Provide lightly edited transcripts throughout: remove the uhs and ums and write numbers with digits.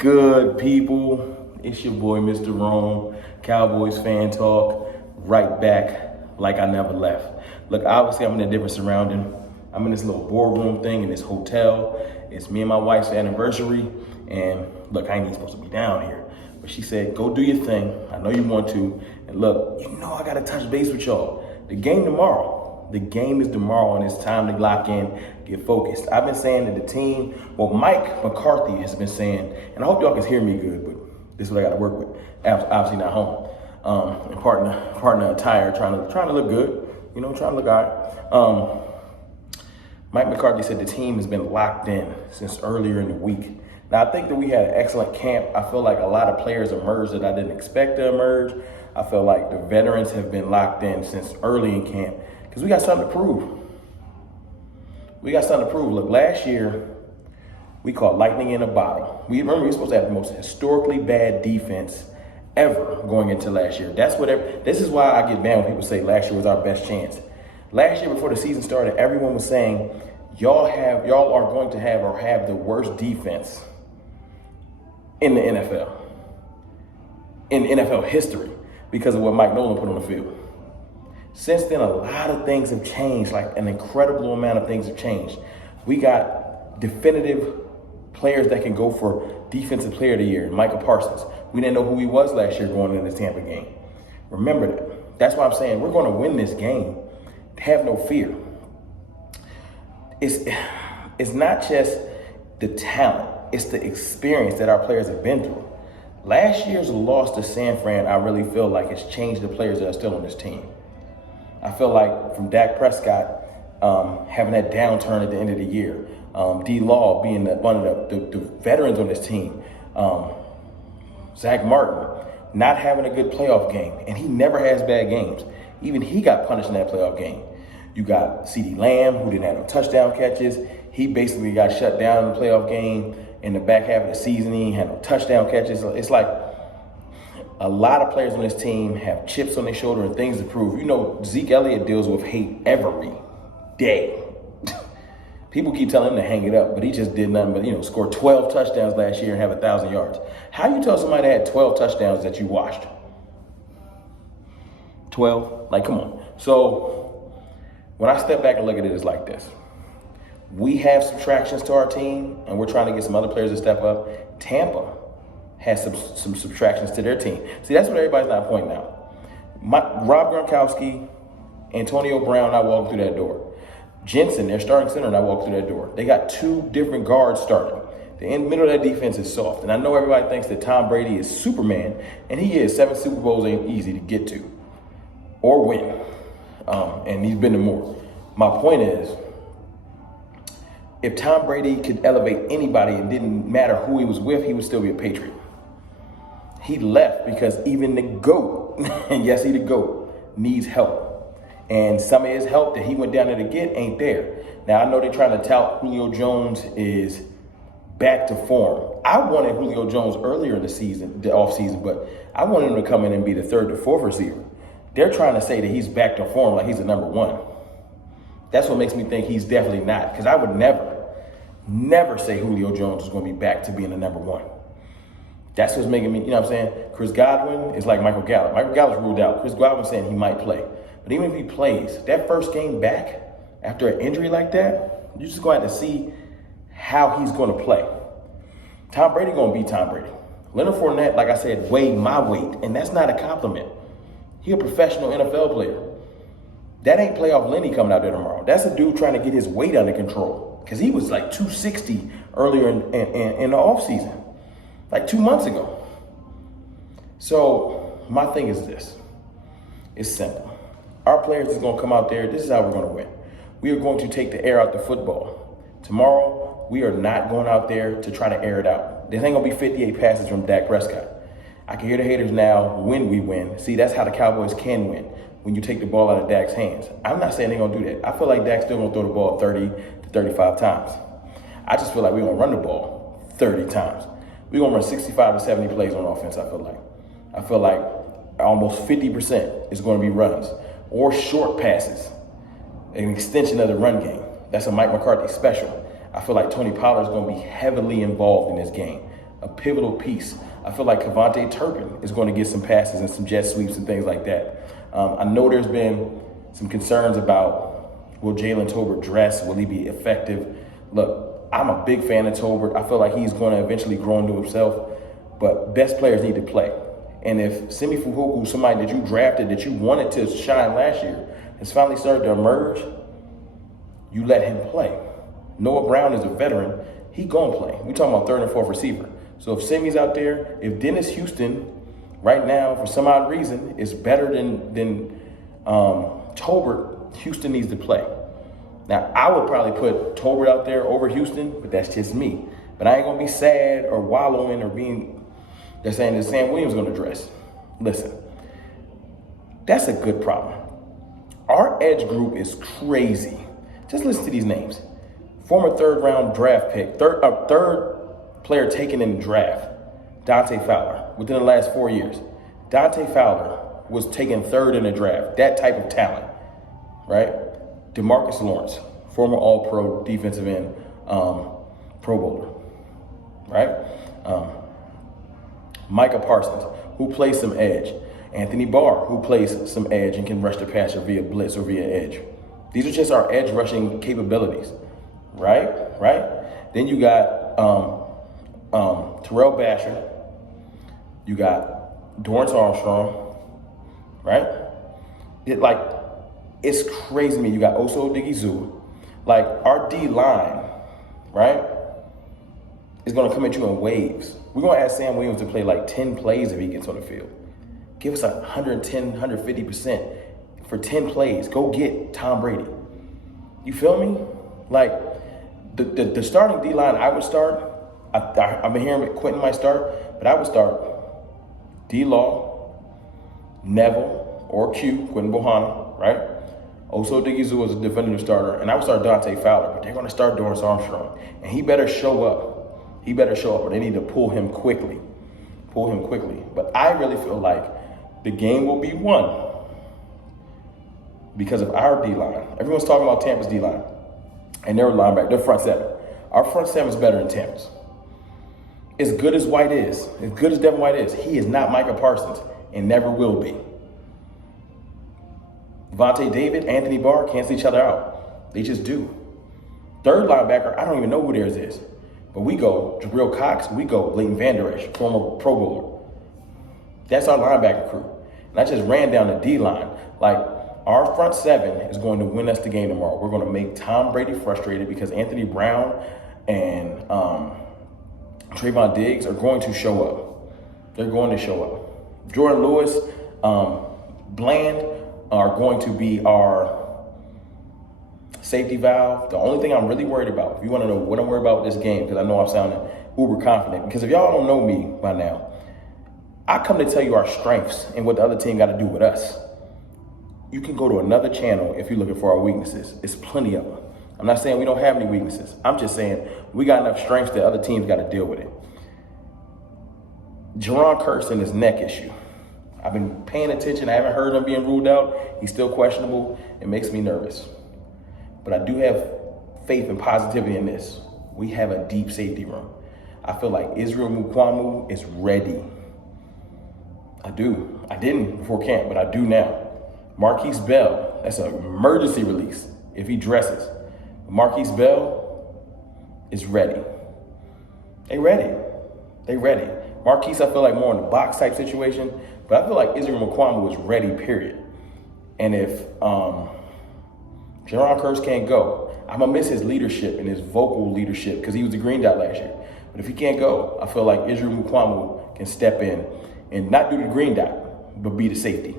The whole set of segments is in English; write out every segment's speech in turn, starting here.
Good people? It's your boy, Mr. Rome, Cowboys fan talk, right back like I never left. Look, obviously I'm in a different surrounding. I'm in this little boardroom thing in this hotel. It's me and my wife's anniversary. And look, I ain't even supposed to be down here. But she said, go do your thing. I know you want to. And look, I gotta touch base with y'all. The game tomorrow. The game is tomorrow, and it's time to lock in, get focused. I've been saying to the team, Mike McCarthy has been saying, and I hope y'all can hear me good, but this is what I got to work with. Obviously not home. And partner attire, trying to look good, trying to look all right. Mike McCarthy said the team has been locked in since earlier in the week. Now, I think that we had an excellent camp. I feel like a lot of players emerged that I didn't expect to emerge. I feel like the veterans have been locked in since early in camp. Because we got something to prove. Look, last year, we caught lightning in a bottle. We were supposed to have the most historically bad defense ever going into last year. This is why I get mad when people say last year was our best chance. Last year, before the season started, everyone was saying, y'all are going to have the worst defense in the NFL. In NFL history, because of what Mike Nolan put on the field. Since then, a lot of things have changed, like an incredible amount of things have changed. We got definitive players that can go for Defensive Player of the Year, Micah Parsons. We didn't know who he was last year going into the Tampa game. Remember that. That's why I'm saying we're going to win this game. Have no fear. It's not just the talent. It's the experience that our players have been through. Last year's loss to San Fran, I really feel like it's changed the players that are still on this team. I feel like from Dak Prescott having that downturn at the end of the year, D-Law being one of the veterans on this team, Zach Martin not having a good playoff game, and he never has bad games. Even he got punished in that playoff game. You got CeeDee Lamb, who didn't have no touchdown catches. He basically got shut down in the playoff game. In the back half of the season, he had no touchdown catches. It's like a lot of players on this team have chips on their shoulder and things to prove. Zeke Elliott deals with hate every day. People keep telling him to hang it up, but he just did nothing but, score 12 touchdowns last year and have 1,000 yards. How you tell somebody that had 12 touchdowns that you watched? 12? Like, come on. So when I step back and look at it, it's like this. We have subtractions to our team, and we're trying to get some other players to step up. Tampa has some subtractions to their team. See, that's what everybody's not pointing out. Rob Gronkowski, Antonio Brown, not walking through that door. Jensen, their starting center, not walking through that door. They got two different guards starting. The middle of that defense is soft. And I know everybody thinks that Tom Brady is Superman, and he is. 7 Super Bowls ain't easy to get to or win. And he's been to more. My point is, if Tom Brady could elevate anybody, it didn't matter who he was with, he would still be a Patriot. He left because even the GOAT, and yes, he the GOAT, needs help. And some of his help that he went down there to get ain't there. Now, I know they're trying to tout Julio Jones is back to form. I wanted Julio Jones earlier in the season, the offseason, but I wanted him to come in and be the 3rd to 4th receiver. They're trying to say that he's back to form like he's the number 1. That's what makes me think he's definitely not, because I would never say Julio Jones is going to be back to being the number 1. That's what's making me, Chris Godwin is like Michael Gallup. Michael Gallup's ruled out. Chris Godwin's saying he might play. But even if he plays, that first game back after an injury like that, you're just going to have to see how he's going to play. Tom Brady going to be Tom Brady. Leonard Fournette, like I said, weighed my weight, and that's not a compliment. He's a professional NFL player. That ain't playoff Lenny coming out there tomorrow. That's a dude trying to get his weight under control, because he was like 260 earlier in the offseason, like 2 months ago. So my thing is this. It's simple. Our players is going to come out there. This is how we're going to win. We are going to take the air out the football. Tomorrow, we are not going out there to try to air it out. There ain't going to be 58 passes from Dak Prescott. I can hear the haters now when we win. See, that's how the Cowboys can win, when you take the ball out of Dak's hands. I'm not saying they're going to do that. I feel like Dak's still going to throw the ball 30 to 35 times. I just feel like we're going to run the ball 30 times. We're going to run 65 to 70 plays on offense, I feel like almost 50% is going to be runs or short passes, an extension of the run game. That's a Mike McCarthy special. I feel like Tony Pollard is going to be heavily involved in this game. a pivotal piece. I feel like Kevontae Turpin is going to get some passes and some jet sweeps and things like that. I know there's been some concerns about, will Jalen Tolbert dress? Will he be effective? Look, I'm a big fan of Tolbert. I feel like he's going to eventually grow into himself, but best players need to play. And if Simi Fuhuku, somebody that you drafted, that you wanted to shine last year, has finally started to emerge, you let him play. Noah Brown is a veteran. He gonna play. We're talking about third and fourth receiver. So if Simi's out there, if Dennis Houston right now, for some odd reason, is better than Tolbert, Houston needs to play. Now, I would probably put Tolbert out there over Houston, but that's just me. But I ain't gonna be sad or wallowing or being, they're saying that Sam Williams gonna dress. Listen, that's a good problem. Our edge group is crazy. Just listen to these names. Former third-round draft pick, third player taken in the draft, Dante Fowler, within the last 4 years. Dante Fowler was taken third in the draft, that type of talent, right? DeMarcus Lawrence, former All-Pro defensive end, Pro Bowler, right? Micah Parsons, who plays some edge. Anthony Barr, who plays some edge and can rush the passer via blitz or via edge. These are just our edge rushing capabilities, right? Then you got Terrell Basher. You got Dorrance Armstrong, right? It's crazy to me. You got Oso Odighizuwa. Like, our D-line, right, is going to come at you in waves. We're going to ask Sam Williams to play like 10 plays if he gets on the field. Give us 110, 150% for 10 plays. Go get Tom Brady. You feel me? Like, the starting D-line I would start, I've been hearing Quentin might start, but I would start D-Law, Neville, or Q, Quentin Bohanna, right? Oso Odighizuwa is a definitive starter, and I would start Dante Fowler, but they're going to start Dorrance Armstrong, and he better show up. He better show up, or they need to pull him quickly. But I really feel like the game will be won because of our D-line. Everyone's talking about Tampa's D-line and their linebacker, their front seven. Our front seven is better than Tampa's. As good as White is, as good as Devin White is, he is not Micah Parsons and never will be. Vontae David, Anthony Barr cancel each other out. They just do. Third linebacker, I don't even know who theirs is. But we go Jabril Cox, we go Leighton Vander Esch, former Pro Bowler. That's our linebacker crew. And I just ran down the D-line. Like, our front seven is going to win us the game tomorrow. We're going to make Tom Brady frustrated because Anthony Brown and Trayvon Diggs are going to show up. They're going to show up. Jordan Lewis, Bland are going to be our safety valve. The only thing I'm really worried about, if you want to know what I'm worried about with this game, because I know I'm sounding uber confident, because if y'all don't know me by now, I come to tell you our strengths and what the other team got to do with us. You can go to another channel if you're looking for our weaknesses. It's plenty of them. I'm not saying we don't have any weaknesses. I'm just saying we got enough strengths that other teams got to deal with it. Jerron Kearse and his neck issue. I've been paying attention. I haven't heard him being ruled out. He's still questionable. It makes me nervous. But I do have faith and positivity in this. We have a deep safety room. I feel like Israel Mukuamu is ready. I do. I didn't before camp, but I do now. Marquise Bell, that's an emergency release if he dresses. Marquise Bell is ready. They ready. Marquise, I feel like more in the box type situation, but I feel like Israel Mukuamu is ready, period. And if Jerron Kearse can't go, I'm going to miss his leadership and his vocal leadership because he was the green dot last year. But if he can't go, I feel like Israel Mukuamu can step in and not do the green dot, but be the safety.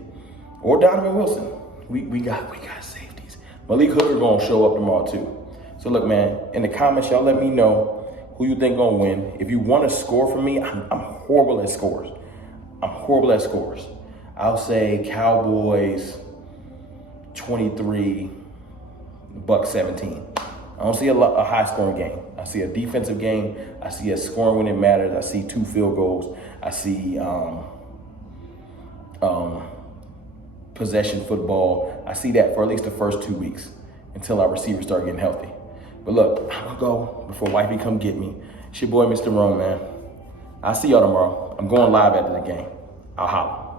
Or Donovan Wilson. We got safeties. Malik Hooker going to show up tomorrow too. So look, man, in the comments, y'all let me know who you think going to win. If you want to score for me, I'm horrible at scores. I'll say Cowboys 23, Bucks 17. I don't see a high-scoring game. I see a defensive game. I see a scoring when it matters. I see 2 field goals. I see possession football. I see that for at least the first 2 weeks until our receivers start getting healthy. But look, I'm going to go before wifey come get me. It's your boy, Mr. Rome, man. I'll see y'all tomorrow. I'm going live after the game. I'll holler.